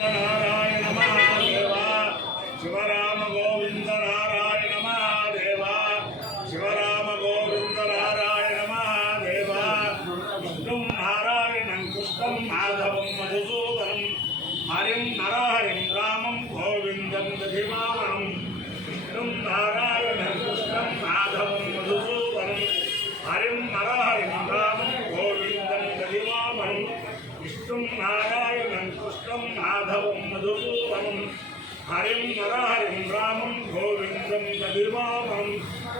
नारायण महादेव शिवराम गोविंद नारायण महादेव शिवराम गोविंद नारायण महादेव विष्णुं नारायणं कृष्णं माधवं मधुसूदनं हरिं नरहरिं रामं गोविन्दं दधिवामनं विष्णुं नारायणं कृष्णं माधवं मधुसूदनं हरिं नरहरिं रामं गोविन्दं दधिवामनं विष्णुं नारायणं कृष्णं माधवं मधुसूदनं हरिं नरहरिं रामं गोविंदं दधिवामनं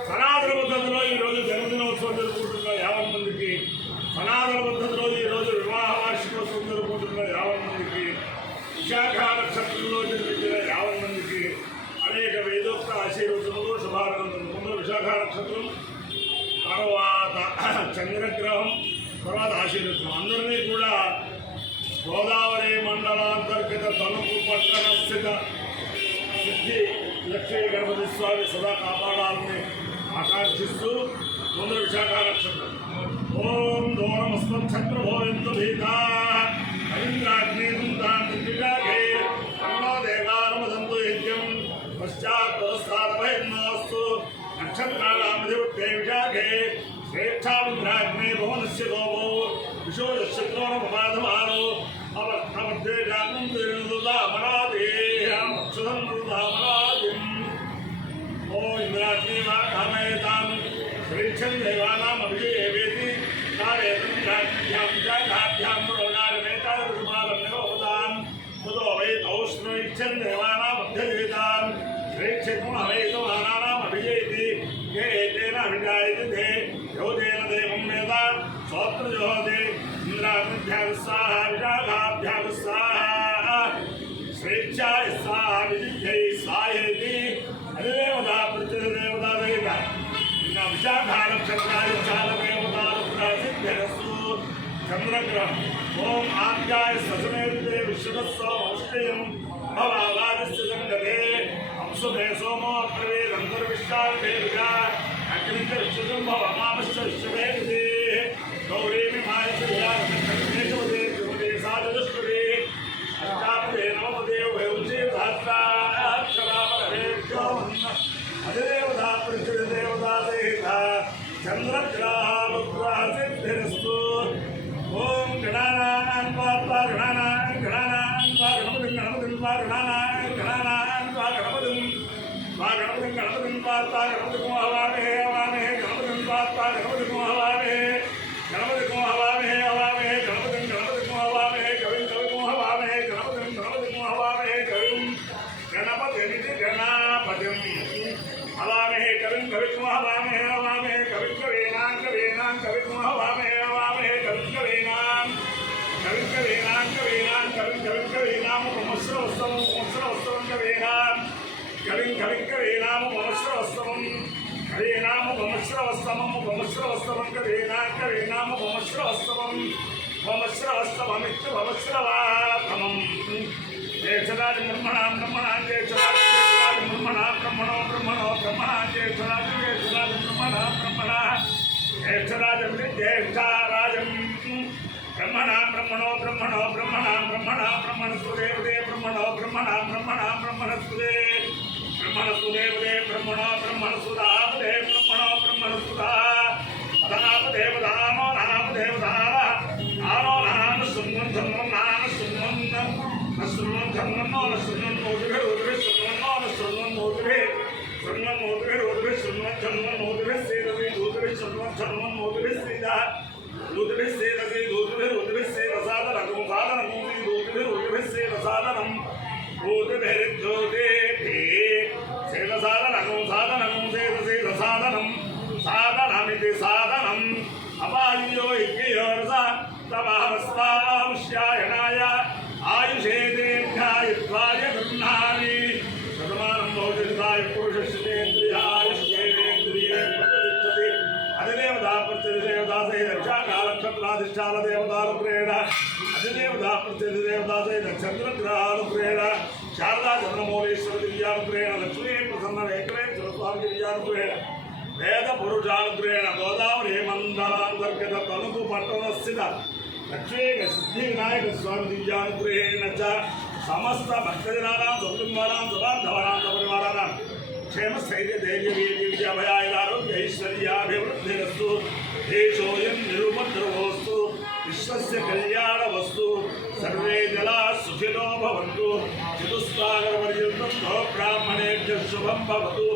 సనాతన పద్ధతిలో ఈరోజు జన్మదినోత్సవం జరుపుకుంటున్న 50 మందికి సనాతన పద్ధతిలో ఈరోజు వివాహ వార్షికోత్సవం జరుపుకుంటున్న 50 మందికి విశాఖ నక్షత్రంలో జన్మించిన 50 మందికి అనేక వేదోక్త ఆశీర్వచనలు శుభాకాంక్షలు. ముందు విశాఖ నక్షత్రం, తర్వాత చంద్రగ్రహం, తర్వాత ఆశీర్వచనం. అందరినీ కూడా గోదావరి మండలాంతర్గత తణుకు పట్టణ స్థిత సిద్ధి లక్ష్మీ గణపతి స్వామి సదా కాపాడాలని ఆకాంక్షిస్తూ ముందు విశాఖ నక్షత్రం. ఓం దూరమస్తం చక్రభోయంతు భీతా రవీంద్రాగ్నిందాగ్నివిశాఖే అన్నో దేవారమదంతు యజ్ఞం పశ్చాత్తస్తు నక్షత్రాణామధిపత్తే విశాఖే శ్రేష్టాగ్నే భువనస్య గోపో విశోజశక్రోణమాధమానో అవమరాదేహమరాదేహమరాదిం ఓ ఇంద్రాగ్నివాకామయతాం శ్రీక్షం దేవానాం అభిజయేవేతి నారేతాభ్యాం రోణారమేతారుమాలమ్యోపదాం తదో వై తౌష్ణైక్షం దేవానాం అభ్యజేతాం శ్రీక్షం అవైతమానానాం అభిజయతి కే ఏతేన అభిజాయతే తే యోదేన దేవం వేద సోత్రజోదే ఇంద్రాగ్నిభ్యాం స్వాహా విశాఖాభ్యాం స్వాహా స్వేచ్ఛాయ స్వాహా విజిత్యై స్వాహేతి అధిదేవతా ప్రత్యధిదేవతా దేవత ఇంకా విశాఖ నక్షత్రాయ చాలా దేవతాలు ప్రసిద్ధిరస్సు. చంద్రగ్రహం ఓం ఆద్యాయ ససమేతే విశ్వస్సోమౌష్టయం భవావాదిస్య సంగతే అంశుభే సోమో అగ్రవేదంతర్విశ్వాసే విషా అగ్నించ విశ్వం భవమామశ్చ విశ్వవేది గౌరీమి మాయసుదే త్రిపదే సాధుష్పదే అష్టాపదే నవపదే వయోజే సహస్రాక్షరామరేభ్యో అధిదేవతా ప్రతిదేవతా దేవత చంద్రగ్రహాసిద్ధిరస్తు. ఓం గణానాన్ వార్తా గణానాన్ గణానాన్ వా గణపతిం గణపతిం వా గణానాన్ గణానాన్ వా గణపతిం వా గణపతిం గణపతిం వార్తా గణపతిం హవామహే హవామహే గణపతిం వార్తా గణపతిం హవామహే గణపతిం హవామహే హవామహే గణపతిం గణపతిం హవామహే కవిం కవిం హవామహే గణపతిం గణపతిం హవామహే కవిం గణపతిమితి గణాపతిం హవామహే కవిం కవిం హవామహే హవామహే కవిం కవీనాం కవీనాం కవిం హవామహే హవామహే కవిం కవీనాం కవిం కవీనాం కవీనాం కవిం కవిం కవీనాం ఉపమశ్రవస్తవం ఉపమశ్రవస్తవం కవీనాం కవిం కవిం కవీనాం ఉపమశ్రవస్తవం కవీనాం ఉపమశ్రవస్తవం ఉపమశ్రవస్తవం కవీనాం కవీనాం ఉపమశ్రవస్తవం ఉపమశ్రవస్తవమిత్యుపమశ్రవాతమం. జ్యేష్ఠరాజ బ్రహ్మణాం బ్రహ్మణాం జ్యేష్ఠరాజ బ్రహ్మణాం బ్రహ్మణో బ్రహ్మణో బ్రహ్మణాం జ్యేష్ఠరాజ జ్యేష్ఠరాజ బ్రహ్మణాం బ్రహ్మణ జ్యేష్ఠరాజం జ్యేష్ఠరాజం బ్రహ్మణాం బ్రహ్మణో బ్రహ్మణో బ్రహ్మణాం బ్రహ్మణాం బ్రహ్మణస్వదేవదే బ్రహ్మణో బ్రహ్మణాం బ్రహ్మణాం బ్రహ్మణస్వదే బ్రహ్మణస్వదేవదే బ్రహ్మణో బ్రహ్మణస్వదాపదే బ్రహ్మణో బ్రహ్మణస్వదా అదనాపదేవదానో నాపదేవదాన ఆనో నాన సున్నం ధన్వం నాన సున్నం నసున్నం ధన్వన్నో నసున్నం మోదురే ఉదురే సున్వన్నో నసున్నం మోదురే సున్నం మోదురే ఉదురే సున్నం ధన్వం మోదురే సేదవి ఉదురే సున్నం ధన్వం మోదురే సేద ఉదురే సేదవి ఉదురే ఉదురే సేద సాధనం సాధనం ఉదురే ఉదురే సేద సాధనం ఉదురే జ్యోతే సేద సాధనం సాధనం సేద సేద సాధనం సాధనమితి సాధనం అపాయో యజ్ఞయోరస తమహస్వాంశ్యాయనాయ ఆయుషే దీర్ఘాయుత్వాయ గృహ్ణామి శతమానం భోజనాయ పురుషేంద్రియాయుష్యేంద్రియే ప్రతిష్టతి అధిదేవతా ప్రత్యధిదేవతా సహిత విశాఖానక్షత్రాధిష్టాన దేవతానుగ్రహేణ అధిదేవతా ప్రత్యధిదేవతా సహిత చంద్రగ్రహానుగ్రహేణ శారదా చంద్రమౌళీశ్వర దివ్యానుగ్రహేణ లక్ష్మీ ప్రసన్న వెంకటేశ్వర స్వామి దివ్యానుగ్రహేణ వేద పురుషానుగ్రహేణ గోదావరి మండలాంతర్గత తణుకు పట్టణ స్థిత లక్ష్మీ సిద్ధి వినాయక స్వామి దివ్యానుగ్రహేణ సమస్త భక్తజనానాం సుకుటుంబానాం సుబాంధవానాం సపరివారానాం క్షేమ స్థైర్య ధైర్య వీర్య విజయభయాయురారోగ్య ఐశ్వర్యాభివృద్ధిరస్తు దేశోయం నిరుపద్రవోస్తు విశ్వస్య కళ్యాణవస్తు సర్వే జలా సుఖినో భవంతు చతుస్సాగరపర్యంతం గో బ్రాహ్మణేభ్యః శుభం భవతు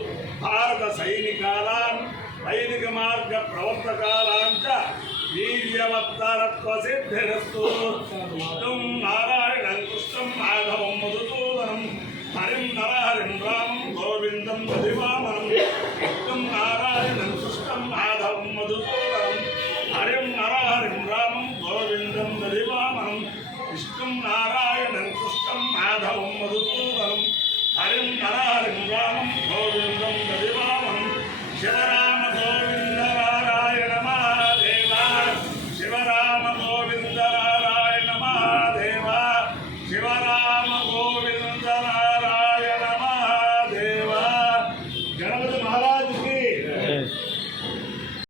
భారత సైనికానాం వైదిక మార్గ ప్రవర్తకానాం చ వీర్యవత్తరత్వసిద్ధిరస్తు విష్ణుం నారాయణం కృష్ణం మాధవం మధుసూదనం హరిం నరహరిం రామం గోవిందం దదివాం